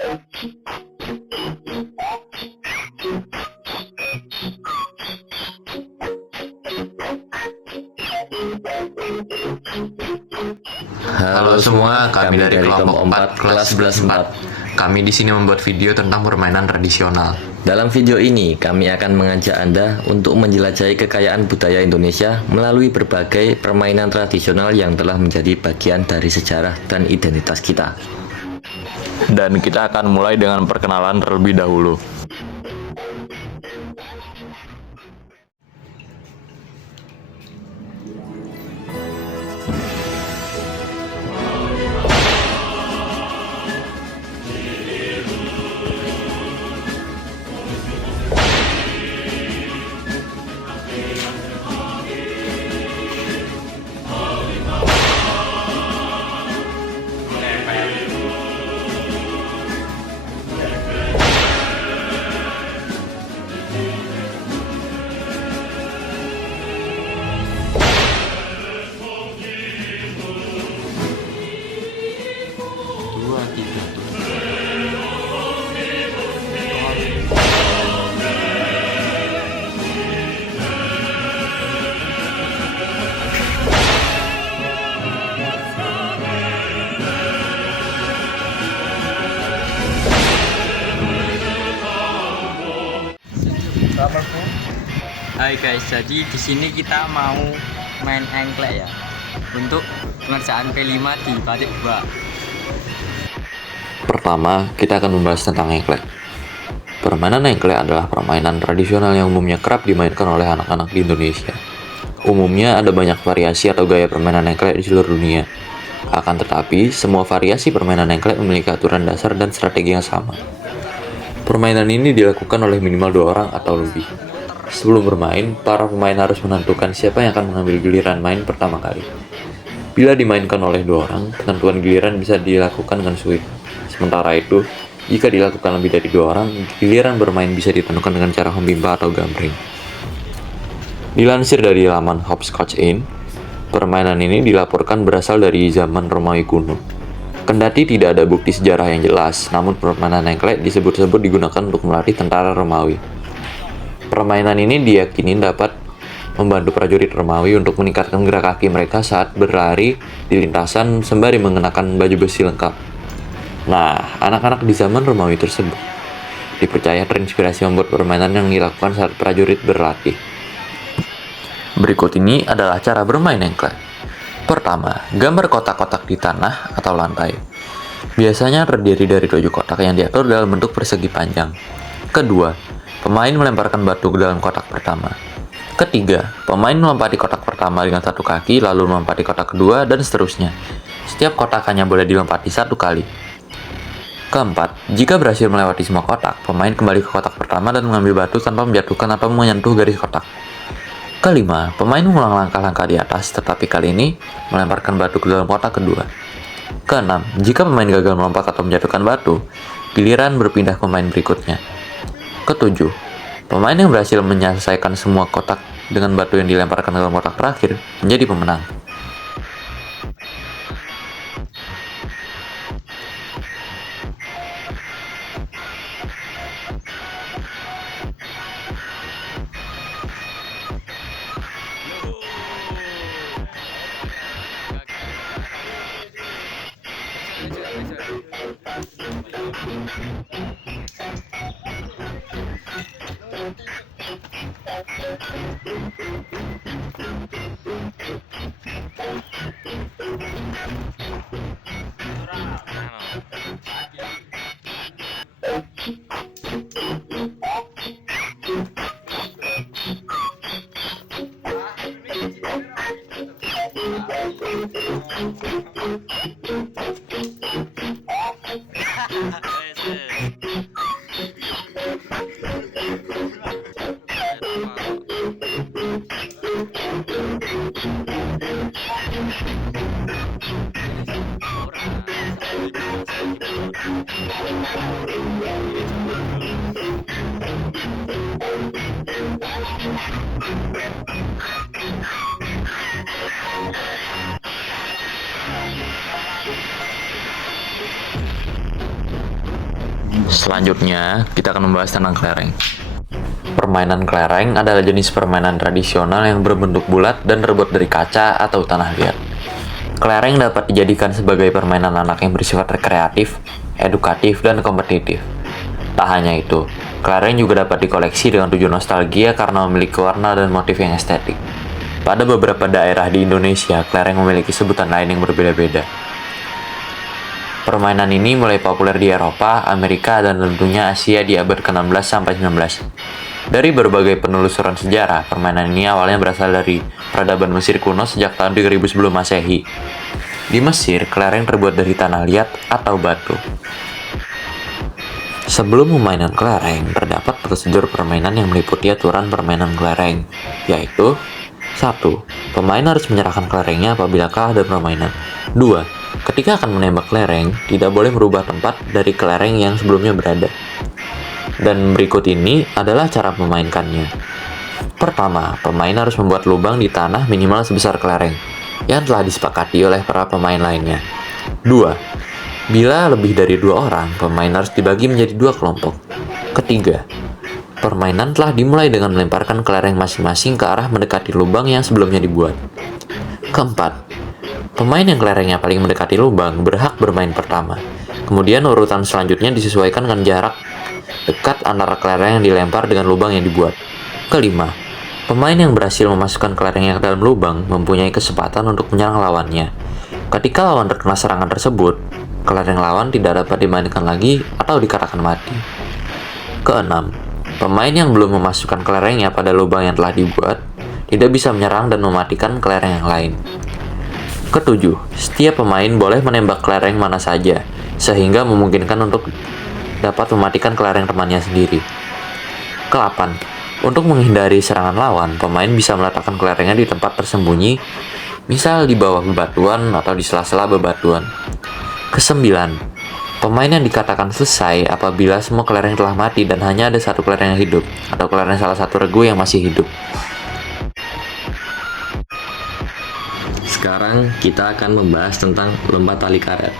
Halo semua, kami dari kelompok 4 kelas 11 4. Kami di sini membuat video tentang permainan tradisional. Dalam video ini, kami akan mengajak Anda untuk menjelajahi kekayaan budaya Indonesia melalui berbagai permainan tradisional yang telah menjadi bagian dari sejarah dan identitas kita. Dan kita akan mulai dengan perkenalan terlebih dahulu. Hai guys, jadi di sini kita mau main engklek ya untuk pengerjaan P5 di Batik 2. Pertama, kita akan membahas tentang engklek. Permainan engklek adalah permainan tradisional yang umumnya kerap dimainkan oleh anak-anak di Indonesia. Umumnya ada banyak variasi atau gaya permainan engklek di seluruh dunia. Akan tetapi, semua variasi permainan engklek memiliki aturan dasar dan strategi yang sama. Permainan ini dilakukan oleh minimal 2 orang atau lebih. Sebelum bermain, para pemain harus menentukan siapa yang akan mengambil giliran main pertama kali. Bila dimainkan oleh 2 orang, penentuan giliran bisa dilakukan dengan sulit. Sementara itu, jika dilakukan lebih dari 2 orang, giliran bermain bisa ditentukan dengan cara home bimpa atau gambring. Dilansir dari laman Hopscotch Inn, permainan ini dilaporkan berasal dari zaman Romawi kuno. Kendati tidak ada bukti sejarah yang jelas, namun permainan engklek disebut-sebut digunakan untuk melatih tentara Romawi. Permainan ini diyakini dapat membantu prajurit Romawi untuk meningkatkan gerak kaki mereka saat berlari di lintasan sembari mengenakan baju besi lengkap. Nah, anak-anak di zaman Romawi tersebut dipercaya terinspirasi membuat permainan yang dilakukan saat prajurit berlatih. Berikut ini adalah cara bermain engklek. Pertama, gambar kotak-kotak di tanah atau lantai. Biasanya terdiri dari 7 kotak yang diatur dalam bentuk persegi panjang. Kedua, pemain melemparkan batu ke dalam kotak pertama. Ketiga, pemain melompati kotak pertama dengan 1 kaki, lalu melompati kotak kedua, dan seterusnya. Setiap kotak hanya boleh dilompati 1 kali. Keempat, jika berhasil melewati semua kotak, pemain kembali ke kotak pertama dan mengambil batu tanpa menjatuhkan atau menyentuh garis kotak. Kelima, pemain mengulang langkah-langkah di atas, tetapi kali ini melemparkan batu ke dalam kotak kedua. Keenam, jika pemain gagal melompat atau menjatuhkan batu, giliran berpindah ke pemain berikutnya. Ketujuh, pemain yang berhasil menyelesaikan semua kotak dengan batu yang dilemparkan ke dalam kotak terakhir menjadi pemenang. Selanjutnya, kita akan membahas tentang kelereng. Permainan kelereng adalah jenis permainan tradisional yang berbentuk bulat dan terbuat dari kaca atau tanah liat. Kelereng dapat dijadikan sebagai permainan anak yang bersifat rekreatif, edukatif, dan kompetitif. Tak hanya itu, kelereng juga dapat dikoleksi dengan tujuan nostalgia karena memiliki warna dan motif yang estetik. Pada beberapa daerah di Indonesia, kelereng memiliki sebutan lain yang berbeda-beda. Permainan ini mulai populer di Eropa, Amerika, dan tentunya Asia di abad ke-16 sampai 19. Dari berbagai penelusuran sejarah, permainan ini awalnya berasal dari peradaban Mesir kuno sejak tahun 3000 sebelum Masehi. Di Mesir, kelereng terbuat dari tanah liat atau batu. Sebelum memainkan kelereng, terdapat prosedur permainan yang meliputi aturan permainan kelereng, yaitu 1. Pemain harus menyerahkan kelerengnya apabila kalah dalam permainan. 2. Ketika akan menembak kelereng, tidak boleh merubah tempat dari kelereng yang sebelumnya berada. Dan berikut ini adalah cara memainkannya. Pertama, pemain harus membuat lubang di tanah minimal sebesar kelereng, yang telah disepakati oleh para pemain lainnya. 2. Bila lebih dari 2 orang, pemain harus dibagi menjadi 2 kelompok. Ketiga, permainan telah dimulai dengan melemparkan kelereng masing-masing ke arah mendekati lubang yang sebelumnya dibuat. Keempat, pemain yang kelerengnya paling mendekati lubang berhak bermain pertama. Kemudian urutan selanjutnya disesuaikan dengan jarak dekat antara kelereng yang dilempar dengan lubang yang dibuat. Kelima, pemain yang berhasil memasukkan kelerengnya ke dalam lubang mempunyai kesempatan untuk menyerang lawannya. Ketika lawan terkena serangan tersebut, kelereng lawan tidak dapat dimainkan lagi atau dikatakan mati. Keenam, pemain yang belum memasukkan kelerengnya pada lubang yang telah dibuat tidak bisa menyerang dan mematikan kelereng yang lain. Ketujuh, setiap pemain boleh menembak kelereng mana saja, sehingga memungkinkan untuk dapat mematikan kelereng temannya sendiri. Kelapan, untuk menghindari serangan lawan, pemain bisa meletakkan kelerengnya di tempat tersembunyi, misal di bawah bebatuan atau di sela-sela bebatuan. Kesembilan, pemain yang dikatakan selesai apabila semua kelereng telah mati dan hanya ada satu kelereng yang hidup, atau kelereng salah satu regu yang masih hidup. Sekarang kita akan membahas tentang lompat tali karet.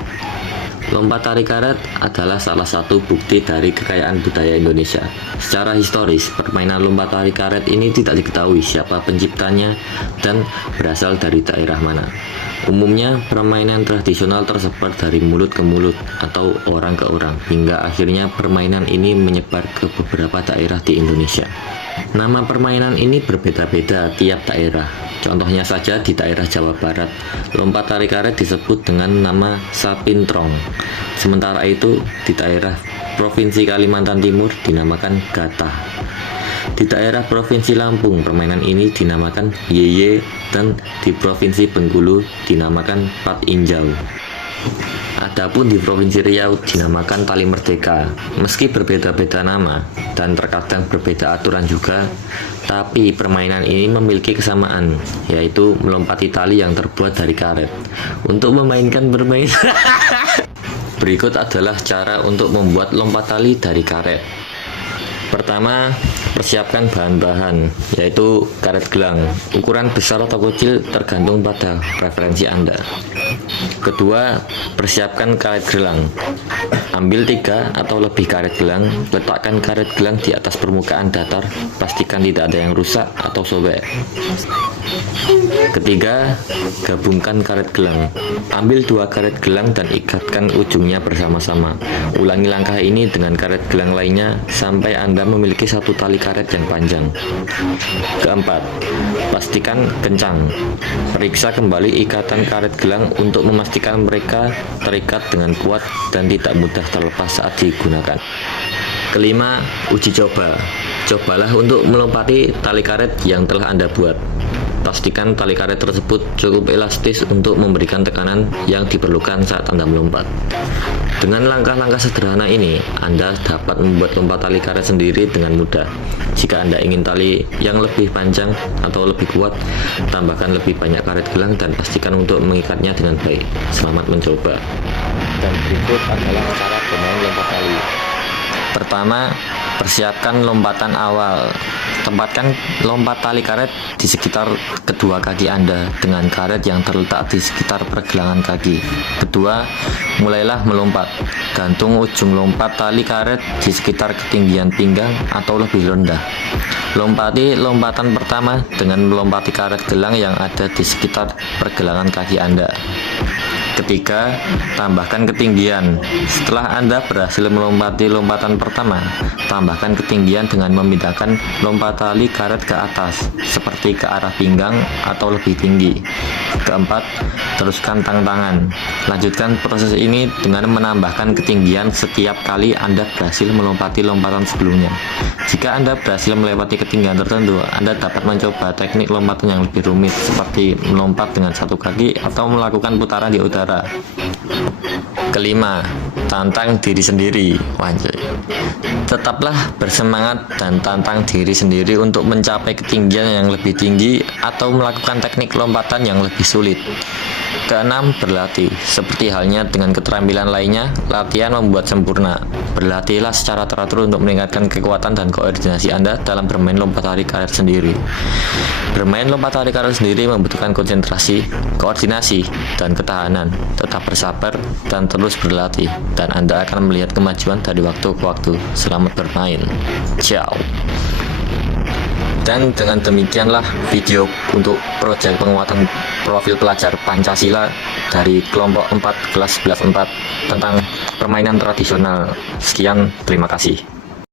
Lompat tali karet adalah salah satu bukti dari kekayaan budaya Indonesia. Secara historis, permainan lompat tali karet ini tidak diketahui siapa penciptanya dan berasal dari daerah mana. Umumnya, permainan tradisional tersebar dari mulut ke mulut atau orang ke orang, hingga akhirnya permainan ini menyebar ke beberapa daerah di Indonesia. Nama permainan ini berbeda-beda tiap daerah. Contohnya saja di daerah Jawa Barat, lompat tali karet disebut dengan nama sapintrong. Sementara itu, di daerah Provinsi Kalimantan Timur dinamakan gatah. Di daerah Provinsi Lampung, permainan ini dinamakan yeye, dan di Provinsi Bengkulu dinamakan pat injau. Adapun di Provinsi Riau dinamakan tali merdeka. Meski berbeda-beda nama dan terkadang berbeda aturan juga, tapi permainan ini memiliki kesamaan, yaitu melompati tali yang terbuat dari karet. Untuk memainkan permainan berikut adalah cara untuk membuat lompat tali dari karet. Pertama, persiapkan bahan-bahan, yaitu karet gelang. Ukuran besar atau kecil tergantung pada preferensi Anda. Kedua, persiapkan karet gelang. Ambil 3 atau lebih karet gelang, letakkan karet gelang di atas permukaan datar, pastikan tidak ada yang rusak atau sobek. Ketiga, gabungkan karet gelang. Ambil 2 karet gelang dan ikatkan ujungnya bersama-sama. Ulangi langkah ini dengan karet gelang lainnya sampai Anda memiliki satu tali karet yang panjang. Keempat, pastikan kencang. Periksa kembali ikatan karet gelang untuk memastikan mereka terikat dengan kuat dan tidak mudah terlepas saat digunakan. Kelima, uji coba. Cobalah untuk melompati tali karet yang telah Anda buat. Pastikan tali karet tersebut cukup elastis untuk memberikan tekanan yang diperlukan saat Anda melompat. Dengan langkah-langkah sederhana ini, Anda dapat membuat lompat tali karet sendiri dengan mudah. Jika Anda ingin tali yang lebih panjang atau lebih kuat, tambahkan lebih banyak karet gelang dan pastikan untuk mengikatnya dengan baik. Selamat mencoba. Dan berikut adalah cara bermain lompat tali. Pertama, Persiapkan lompatan awal. Tempatkan lompat tali karet di sekitar kedua kaki Anda dengan karet yang terletak di sekitar pergelangan kaki. Kedua, mulailah melompat. Gantung ujung lompat tali karet di sekitar ketinggian pinggang atau lebih rendah. Lompati lompatan pertama dengan melompati karet gelang yang ada di sekitar pergelangan kaki Anda. Ketiga, tambahkan ketinggian. Setelah Anda berhasil melompati lompatan pertama, tambahkan ketinggian dengan memindahkan lompat tali karet ke atas, seperti ke arah pinggang atau lebih tinggi. Keempat, teruskan tangan. Lanjutkan proses ini dengan menambahkan ketinggian setiap kali Anda berhasil melompati lompatan sebelumnya. Jika Anda berhasil melewati ketinggian tertentu, Anda dapat mencoba teknik lompatan yang lebih rumit, seperti melompat dengan satu kaki atau melakukan putaran di udara. Kelima, tantang diri sendiri. Wanjay. Tetaplah bersemangat dan tantang diri sendiri untuk mencapai ketinggian yang lebih tinggi atau melakukan teknik lompatan yang lebih sulit. Keenam, berlatih. Seperti halnya dengan keterampilan lainnya, latihan membuat sempurna. Berlatihlah secara teratur untuk meningkatkan kekuatan dan koordinasi Anda dalam bermain lompat tali karet sendiri. Bermain lompat tali karet sendiri membutuhkan konsentrasi, koordinasi, dan ketahanan. Tetap bersabar dan terus berlatih, dan Anda akan melihat kemajuan dari waktu ke waktu. Selamat bermain. Ciao. Dan dengan demikianlah video untuk proyek penguatan profil pelajar Pancasila dari kelompok 4 kelas 11 4 tentang permainan tradisional. Sekian, terima kasih.